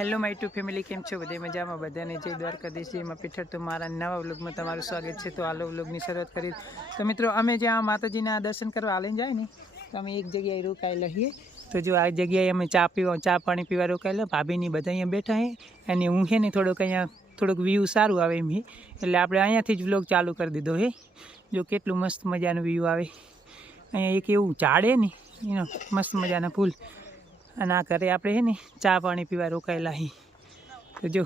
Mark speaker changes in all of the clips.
Speaker 1: Hello my two family, કેમ છો બધે? મજામાં બધાને? જય દ્વારકાધીશ એમાં પીઠર તો મારા નવા વ્લોગમાં તમારું સ્વાગત છે. તો આલો વ્લોગની શરૂઆત કરી તો મિત્રો, અમે જ્યાં માતાજીના દર્શન કરવા આલીને જાય ને, તો અમે એક જગ્યાએ રોકાઈ લઈએ. તો જો આ જગ્યાએ અમે ચા પીવા, ચા પાણી પીવા રોકાયેલા ભાભીની બધા અહીંયા બેઠા હે અને હું છે ને થોડોક અહીંયા, થોડુંક વ્યૂ સારું આવે એમ હે એટલે આપણે અહીંયાથી જ વ્લોગ ચાલુ કરી દીધો હે જો કેટલું મસ્ત મજાનું વ્યૂ આવે. અહીંયા એક એવું ઝાડે ને, એનો મસ્ત મજાના ફૂલ અને આ ઘરે આપણે છે ને ચા પાણી પીવા રોકાયેલા હી. તો જો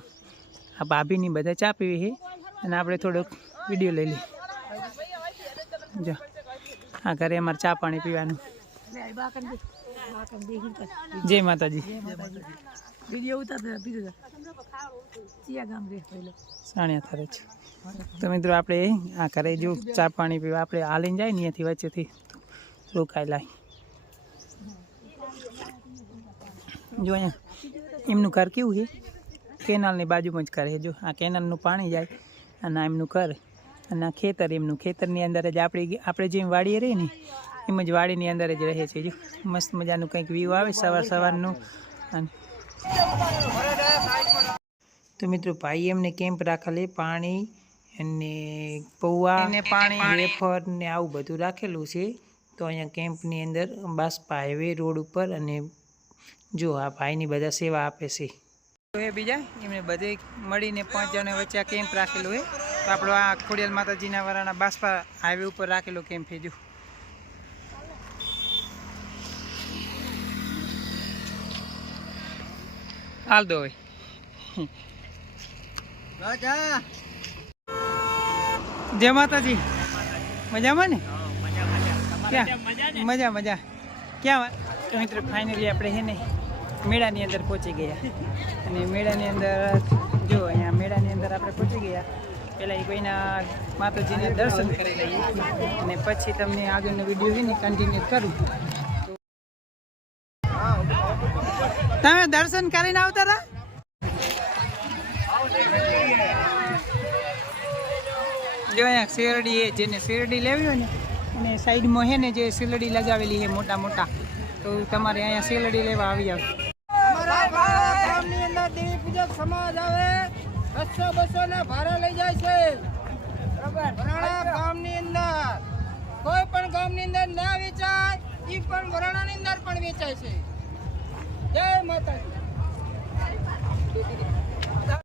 Speaker 1: આ ભાભીની બધા ચા પીવી છે અને આપણે થોડોક વીડિયો લઈ લઈએ. જો આ ઘરે અમારે ચા પાણી પીવાનું. જય માતાજી. સાણિયા થરે છે. તો મિત્રો આપણે આ ઘરે જો ચા પાણી પીવા આપણે હાલીને જાય ને અહીંયાથી વચ્ચેથી રોકાયેલા હી. જો અહીંયા એમનું ઘર કેવું છે? કેનાલની બાજુમાં જ ઘર છે. જો આ કેનાલનું પાણી જાય અને એમનું ઘર અને આ ખેતર એમનું. ખેતરની અંદર જ આપણી આપણે જેમ વાડીએ રહીએ ને એમ જ વાડીની અંદર જ રહે છે. જો મસ્ત મજાનું કંઈક વ્યૂ આવે સવાર સવારનું. અને તો મિત્રો ભાઈ એમને કેમ્પ રાખેલી પાણી અને પૌવા અને પાણી. વેફર ને આવું બધું રાખેલું છે. તો અહીંયા કેમ્પની અંદર બાસપા હાઈવે રોડ ઉપર અને જો આ ભાઈની બધા સેવા આપે છે. તો એ બીજા, એમને બધે મળીને પાંચ જણા વચ્ચે આ કેમ્પ રાખેલો હોય તો આપણો આ ખોડિયાલ માતાજીના વાળાના બાસપા હાઈવે ઉપર રાખેલો કેમ્પ છે, જો. હાલ દો જય માતાજી. મજામાં ને? મજા મજા. ક્યાં? મિત્રો ફાઇનલી આપણે હે ને મેળાની અંદર પહોંચી ગયા. અને મેળાની અંદર જો અહીંયા મેળાની અંદર આપણે પહોંચી ગયા. પહેલાં એ કોઈના માતાજીને દર્શન કરી લઈએ. અને પછી તમને આગળનો વીડિયો છે ને કન્ટિન્યુ કરું. તમે દર્શન કરીને આવતા હતા જો અહીંયા શેરડી એ જેને શેરડી લેવી હોય ને અને સાઈડમાં હે ને જે શેરડી લગાવેલી છે મોટા મોટા, તો તમારે અહીંયા શેરડી લેવા આવી જાવ
Speaker 2: ગામની અંદર દેવી પૂજક સમાજ આવે બસો બસો ના ભાડા લઈ જાય છે. વરાણા ગામની અંદર. કોઈ પણ ગામની અંદર ના વેચાય ઈ પણ વરાણાની અંદર પણ વેચાય છે. જય માતાજી.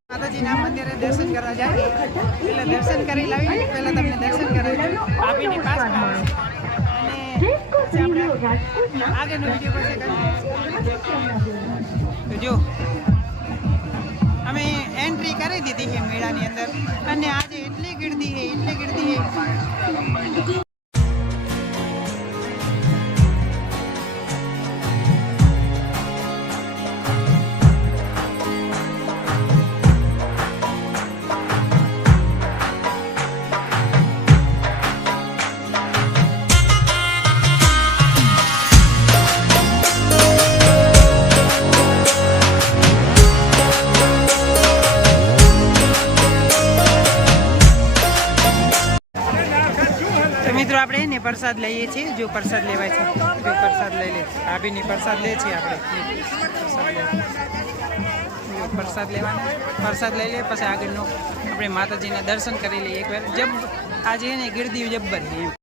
Speaker 1: માતાજીના મંદિરે દર્શન કરવા જાય એટલે દર્શન કરી લાવી પહેલા તમને દર્શન કરાવી આવે અને જો, અમે એન્ટ્રી કરી દીધી છે મેળાની અંદર. અને આજે એટલી ગીર્દી છે, એટલી ગીર્દી છે. પ્રસાદ લઈએ છીએ, જો પ્રસાદ લેવાય છે જો પ્રસાદ લઈ લે ભાભીની પ્રસાદ લે છે આપણે પ્રસાદ લેવાનો. પ્રસાદ લઈ લે, પછી આગળનો આપણે માતાજીના દર્શન કરી લઈએ એકવાર જબ આજે ને ગીરદી જબ્બર એમ.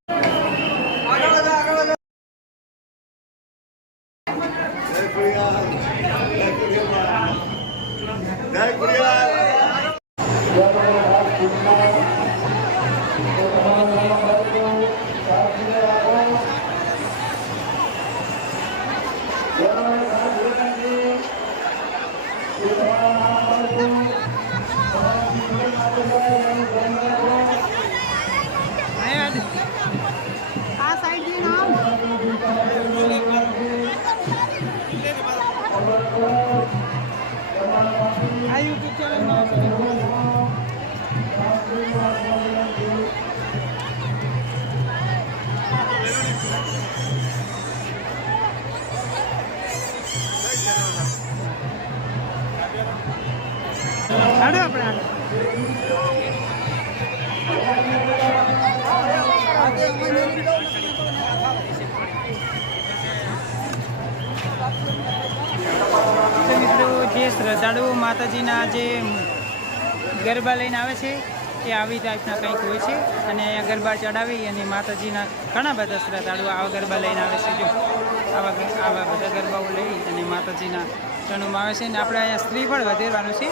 Speaker 1: મિત્રો જે શ્રદ્ધાળુ માતાજીના જે ગરબા લઈને આવે છે એ આવી ટાઈપના કંઈક હોય છે. અને અહીંયા ગરબા ચડાવી અને માતાજીના ઘણા બધા શ્રદ્ધાળુઓ આવા ગરબા લઈને આવે છે. જો આવા આવા બધા ગરબાઓ લઈ અને માતાજીના ચણુમાં આવે છે. અને આપણે અહીંયા સ્ત્રી પણ વધેરવાનું છે.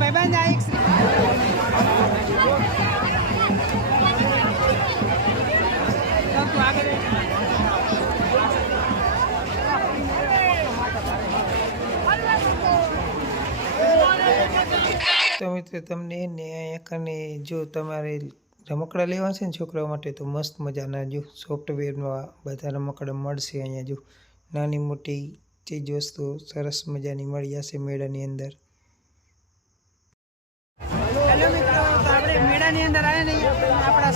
Speaker 1: ભાઈબંધ આ એક તો મિત્રો, તમને ને કને જો તમારે રમકડા લેવા છે ને છોકરાઓ માટે, તો મસ્ત મજાના જો સોફ્ટવેરમાં બધા રમકડા મળશે અહીંયા જો. નાની મોટી ચીજ વસ્તુઓ સરસ મજાની મળી જશે મેળાની અંદર.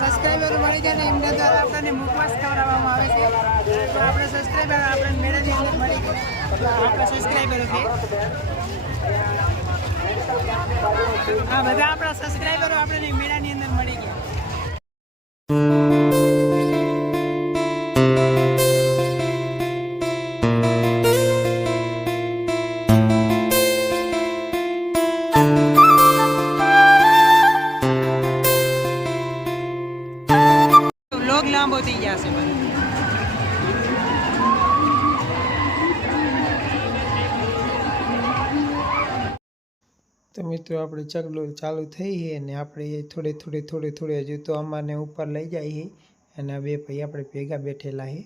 Speaker 1: સબસ્ક્રાઈબરો મળી જાય ને એમના દ્વારા આપણને મુખવાસ ખવડાવવામાં આવે છે. તો આપણે સબસ્ક્રાઈબર આપણે મેળાની અંદર મળી ગયા આપણા સબસ્ક્રાઈબર છે. હા, બધા આપણા સબસ્ક્રાઈબરો આપણને મેળાની અંદર મળી ગયા. તો મિત્રો આપણે ચકડોળ ચાલુ થઈ છે અને આપણે થોડે થોડે થોડે થોડે હજુ તો અમારને ઉપર લઈ જાય છે અને આ બે ભાઈ આપણે ભેગા બેઠેલા છે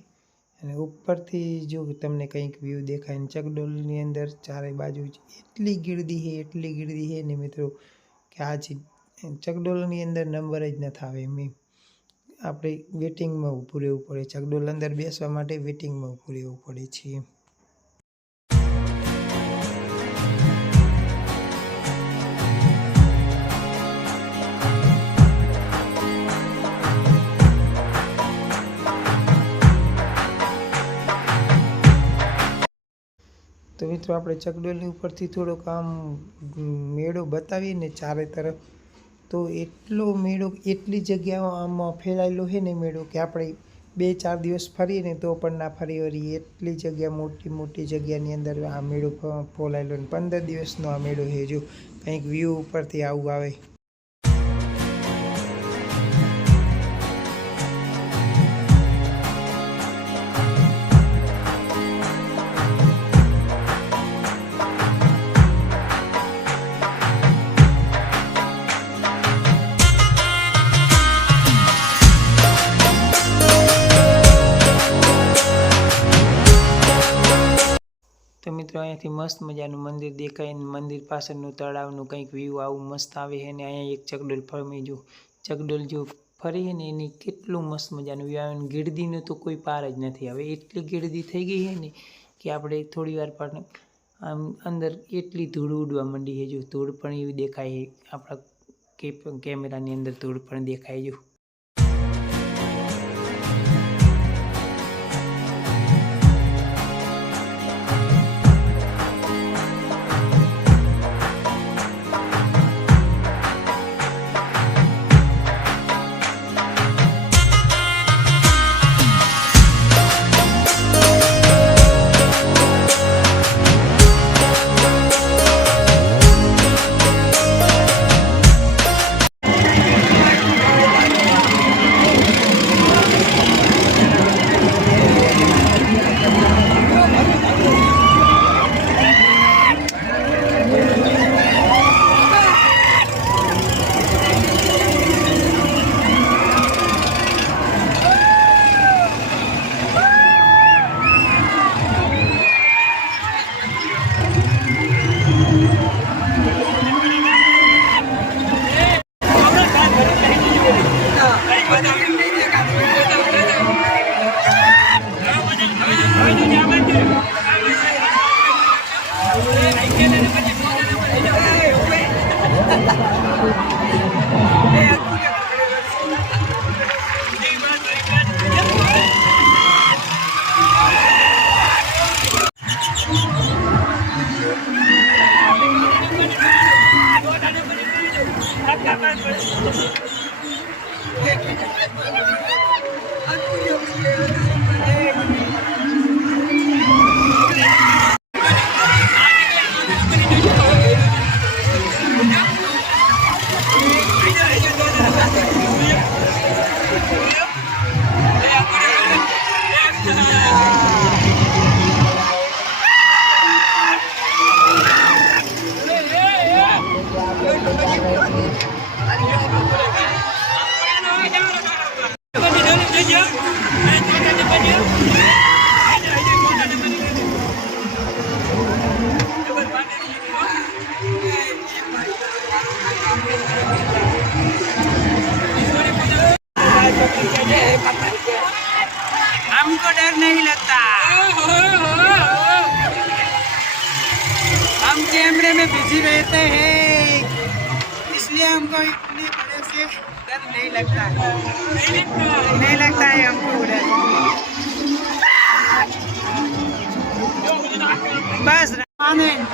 Speaker 1: અને ઉપરથી જો તમને કંઈક વ્યૂ દેખાય ને ચકડોળની અંદર ચારે બાજુ એટલી ગીરદી છે એટલી ગીરદી છે ને મિત્રો કે આ જે ચકડોળની અંદર નંબર જ નથી આવે એમ. આપણે વેટિંગમાં ઊભું રહેવું પડે ચગડોલ અંદર બેસવા માટે વેટિંગમાં ઊભું રહેવું પડે છે તો મિત્રો આપણે ચકડોલની ઉપરથી થોડોક આમ મેળો બતાવીને ચારે તરફ. તો એટલો મેળો, એટલી જગ્યામાં આમાં ફેલાયેલો છે ને મેળો કે આપણે બે ચાર દિવસ ફરીએ ને તો પણ ના ફરી વળીએ. એટલી જગ્યા મોટી મોટી જગ્યાની અંદર આ મેળો ફોલાયેલો ને પંદર દિવસનો આ મેળો છે જો કંઈક વ્યૂ ઉપરથી આવું આવે. તો મસ્ત મજાનું મંદિર દેખાય ને મંદિર પાછળનું તળાવનું કંઈક વ્યૂ આવું મસ્ત આવે છે ને અહીંયા એક ચકડોલ ફરમી જો ચકડોલ જો ફરી ને એની કેટલું મસ્ત મજાનું વ્યૂ આવે ને ગીરદીનો તો કોઈ પાર જ નથી. હવે એટલી ગીરદી થઈ ગઈ છે ને કે આપણે થોડી વાર પણ આમ અંદર એટલી ધૂળ ઉડવા માંડી છે જો ધૂળ પણ એવી દેખાય આપણા કેમેરાની અંદર ધૂળ પણ દેખાય જો. हम कैमरे में बिजी रहते हैं इसलिए हमको इतने बड़े से डर नहीं लगता नहीं लगता है हमको डर बस आनंद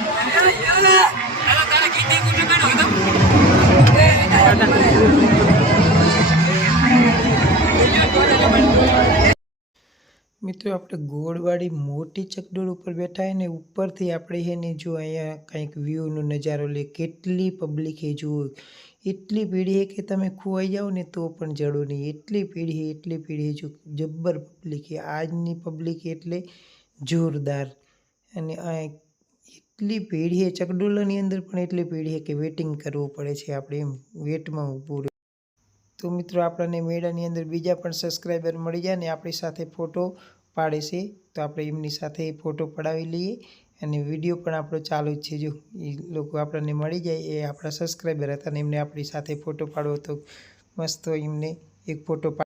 Speaker 1: મિત્રો, આપણે ગોળવાળી મોટી ચકડોળ ઉપર બેઠા ને, ઉપરથી આપણે એને જો અહીંયા કંઈક વ્યૂનો નજારો લે, કેટલી પબ્લિક હે જુઓ. એટલી ભીડ હે કે તમે ખોવાઈ જાઓ ને, તો પણ જડો નહીં. એટલી ભીડ હે, એટલી ભીડ હે, જો જબ્બર પબ્લિક હે. આજની પબ્લિક એટલે જોરદાર. અને એટલી ભીડ હે, ચકડોળની અંદર પણ એટલી ભીડ હે કે વેટિંગ કરવું પડે છે આપણે એમ વેટમાં ઊભું. તો મિત્રો, આપણને મેળાની અંદર બીજા પણ સબસ્ક્રાઈબર મળી જાય ને, આપણી સાથે ફોટો પાડે છે, તો આપણે એમની સાથે ફોટો પડાવી લઈએ. અને વીડિયો પણ આપણો ચાલુ જ છે જો. એ લોકો આપણને મળી જાય, એ આપણા સબસ્ક્રાઈબર હતા અને એમને આપણી સાથે ફોટો પાડવો તો મસ્ત એમને એક ફોટો